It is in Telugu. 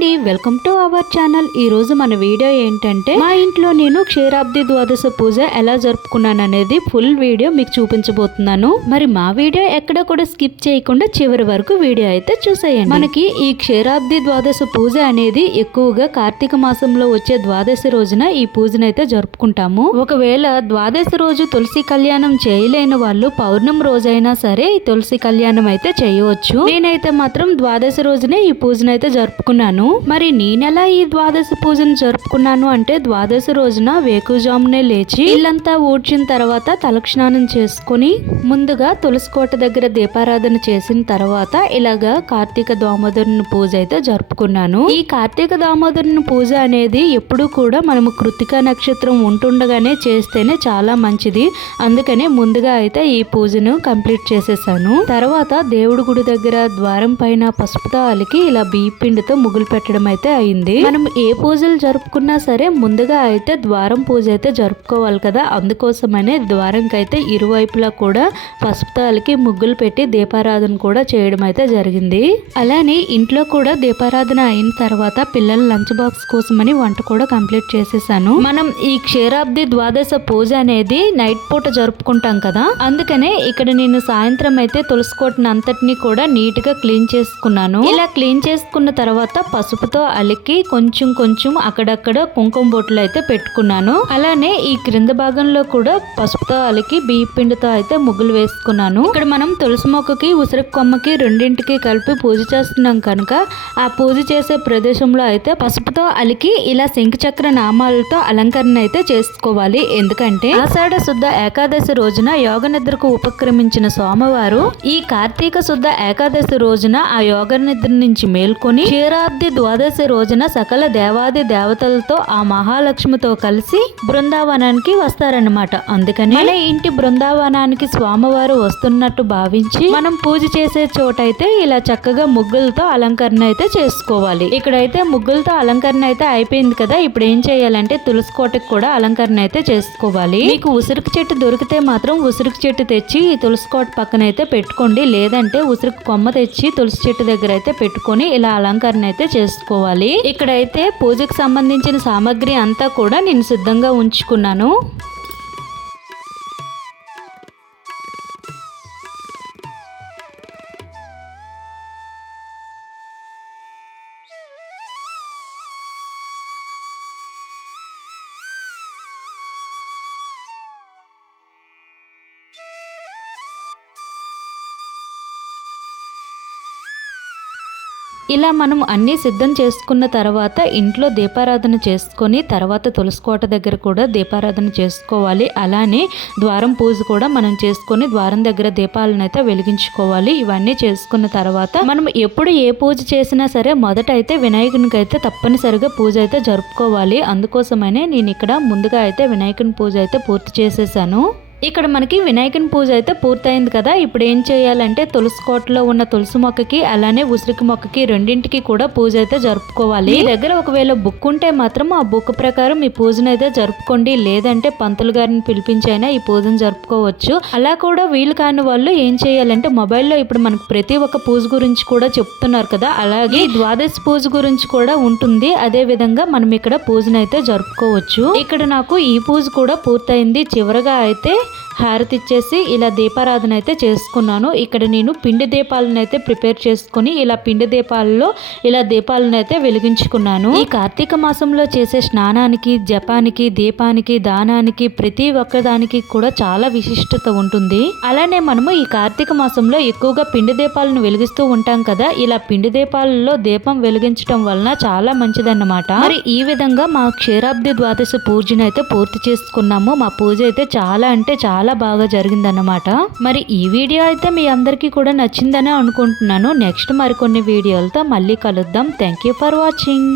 అండి వెల్కమ్ టు అవర్ ఛానల్. ఈ రోజు మన వీడియో ఏంటంటే మా ఇంట్లో నేను క్షీరాబ్ది ద్వాదశ పూజ ఎలా జరుపుకున్నాను అనేది ఫుల్ వీడియో మీకు చూపించబోతున్నాను. మరి మా వీడియో ఎక్కడ కూడా స్కిప్ చేయకుండా చివరి వరకు వీడియో అయితే చూసేయండి. మనకి ఈ క్షీరాబ్ది ద్వాదశ పూజ అనేది ఎక్కువగా కార్తీక మాసంలో వచ్చే ద్వాదశి రోజున ఈ పూజను అయితే జరుపుకుంటాము. ఒకవేళ ద్వాదశి రోజు తులసి కళ్యాణం చేయలేని వాళ్ళు పౌర్ణమి రోజైనా సరే ఈ తులసి కళ్యాణం అయితే చేయవచ్చు. నేనైతే మాత్రం ద్వాదశి రోజునే ఈ పూజను అయితే జరుపుకున్నాను. మరి నేనెలా ఈ ద్వాదశ పూజను జరుపుకున్నాను అంటే ద్వాదశ రోజున వేకుజామునే లేచి ఇల్లంతా ఊడ్చిన తర్వాత తలస్నానం చేసుకుని ముందుగా తులసి కోట దగ్గర దీపారాధన చేసిన తర్వాత ఇలాగా కార్తీక దామోదరుని పూజ అయితే జరుపుకున్నాను. ఈ కార్తీక దామోదరుని పూజ అనేది ఎప్పుడు కూడా మనము కృతిక నక్షత్రం ఉంటుండగానే చేస్తేనే చాలా మంచిది. అందుకనే ముందుగా అయితే ఈ పూజను కంప్లీట్ చేసేసాను. తర్వాత దేవుడి గుడి దగ్గర ద్వారం పైన పసుపుతో అలికి ఇలా బియ్యపిండితో ముగ్గులు పెట్టడం అయితే అయింది. మనం ఏ పూజలు జరుపుకున్నా సరే ముందుగా అయితే ద్వారం పూజ అయితే జరుపుకోవాలి కదా. అందుకోసమనే ద్వారంకి అయితే ఇరువైపులా కూడా పసుపుతాలకి ముగ్గులు పెట్టి దీపారాధన కూడా చేయడం అయితే జరిగింది. అలానే ఇంట్లో కూడా దీపారాధన అయిన తర్వాత పిల్లల లంచ్ బాక్స్ కోసమని వంట కూడా కంప్లీట్ చేసేసాను. మనం ఈ క్షీరాబ్ది ద్వాదశ పూజ అనేది నైట్ పూట జరుపుకుంటాం కదా. అందుకనే ఇక్కడ నేను సాయంత్రం అయితే తులసికోటను అంతటిని కూడా నీట్గా క్లీన్ చేసుకున్నాను. ఇలా క్లీన్ చేసుకున్న తర్వాత పసుపుతో అలికి కొంచెం కొంచెం అక్కడక్కడ కుంకుమ బొట్లు అయితే పెట్టుకున్నాను. అలానే ఈ క్రింద భాగంలో కూడా పసుపుతో అలికి బియ్య పిండితో అయితే ముగ్గులు వేసుకున్నాను. ఇక్కడ మనం తులసి మొక్కకి ఉసిరి కొమ్మకి రెండింటికి కలిపి పూజ చేస్తున్నాం కనుక ఆ పూజ చేసే ప్రదేశంలో అయితే పసుపుతో అలికి ఇలా శంఖచక్ర నామాలతో అలంకరణ అయితే చేసుకోవాలి. ఎందుకంటే ఆషాఢ శుద్ధ ఏకాదశి రోజున యోగ నిద్రకు ఉపక్రమించిన సోమవారు ఈ కార్తీక శుద్ధ ఏకాదశి రోజున ఆ యోగ నిద్ర నుంచి మేల్కొని క్షీరాబ్ది ద్వాదశి రోజున సకల దేవాది దేవతలతో ఆ మహాలక్ష్మితో కలిసి బృందావనానికి వస్తారన్నమాట. అందుకని మన ఇంటి బృందావనానికి స్వామివారు వస్తున్నట్టు భావించి మనం పూజ చేసే చోటైతే ఇలా చక్కగా ముగ్గులతో అలంకరణ అయితే చేసుకోవాలి. ఇక్కడైతే ముగ్గులతో అలంకరణ అయితే అయిపోయింది కదా. ఇప్పుడు ఏం చేయాలంటే తులసి కోటకి కూడా అలంకరణ అయితే చేసుకోవాలి. మీకు ఉసిరికి చెట్టు దొరికితే మాత్రం ఉసిరికి చెట్టు తెచ్చి ఈ తులసి కోట పక్కన అయితే పెట్టుకోండి. లేదంటే ఉసిరికి కొమ్మ తెచ్చి తులసి చెట్టు దగ్గర అయితే పెట్టుకొని ఇలా అలంకరణ అయితే చేసుకోవాలి. ఇక్కడైతే పూజకు సంబంధించిన సామాగ్రి అంతా కూడా నేను సిద్ధంగా ఉంచుకున్నాను. ఇలా మనం అన్నీ సిద్ధం చేసుకున్న తర్వాత ఇంట్లో దీపారాధన చేసుకొని తర్వాత తులసికోట దగ్గర కూడా దీపారాధన చేసుకోవాలి. అలానే ద్వారం పూజ కూడా మనం చేసుకొని ద్వారం దగ్గర దీపాలను అయితే వెలిగించుకోవాలి. ఇవన్నీ చేసుకున్న తర్వాత మనం ఎప్పుడు ఏ పూజ చేసినా సరే మొదట అయితే వినాయకునికి అయితే తప్పనిసరిగా పూజ అయితే జరుపుకోవాలి. అందుకోసమనే నేను ఇక్కడ ముందుగా అయితే వినాయకుని పూజ అయితే పూర్తి చేసేసాను. ఇక్కడ మనకి వినాయకుని పూజ అయితే పూర్తయింది కదా. ఇప్పుడు ఏం చేయాలంటే తులసి కోటలో ఉన్న తులసి మొక్కకి అలానే ఉసిరికి మొక్కకి రెండింటికి కూడా పూజ అయితే జరుపుకోవాలి. మీ దగ్గర ఒకవేళ బుక్ ఉంటే మాత్రం ఆ బుక్ ప్రకారం ఈ పూజను అయితే జరుపుకోండి. లేదంటే పంతులు గారిని పిలిపించైనా ఈ పూజను జరుపుకోవచ్చు. అలా కూడా వీలు కాని వాళ్ళు ఏం చేయాలంటే మొబైల్లో ఇప్పుడు మనకు ప్రతి ఒక్క పూజ గురించి కూడా చెప్తున్నారు కదా. అలాగే ద్వాదశి పూజ గురించి కూడా ఉంటుంది. అదే విధంగా మనం ఇక్కడ పూజను అయితే జరుపుకోవచ్చు. ఇక్కడ నాకు ఈ పూజ కూడా పూర్తయింది. చివరగా అయితే హారతి ఇచ్చేసి ఇలా దీపారాధన అయితే చేసుకున్నాను. ఇక్కడ నేను పిండి దీపాలను అయితే ప్రిపేర్ చేసుకుని ఇలా పిండి దీపాలలో ఇలా దీపాలను అయితే వెలిగించుకున్నాను. ఈ కార్తీక మాసంలో చేసే స్నానానికి జపానికి దీపానికి దానానికి ప్రతి ఒక్కదానికి కూడా చాలా విశిష్టత ఉంటుంది. అలానే మనము ఈ కార్తీక మాసంలో ఎక్కువగా పిండి దీపాలను వెలిగిస్తూ ఉంటాం కదా ఇలా పిండి దీపాలలో దీపం వెలిగించడం వలన చాలా మంచిదన్నమాట. మరి ఈ విధంగా మా క్షీరాబ్ది ద్వాదశ పూజను అయితే పూర్తి చేసుకున్నాము. మా పూజ అయితే చాలా అంటే చాలా బాగా జరిగిందన్నమాట. మరి ఈ వీడియో అయితే మీ అందరికీ కూడా నచ్చిందనే అనుకుంటున్నాను. నెక్స్ట్ మరికొన్ని వీడియోలతో మళ్ళీ కలుద్దాం. Thank you for watching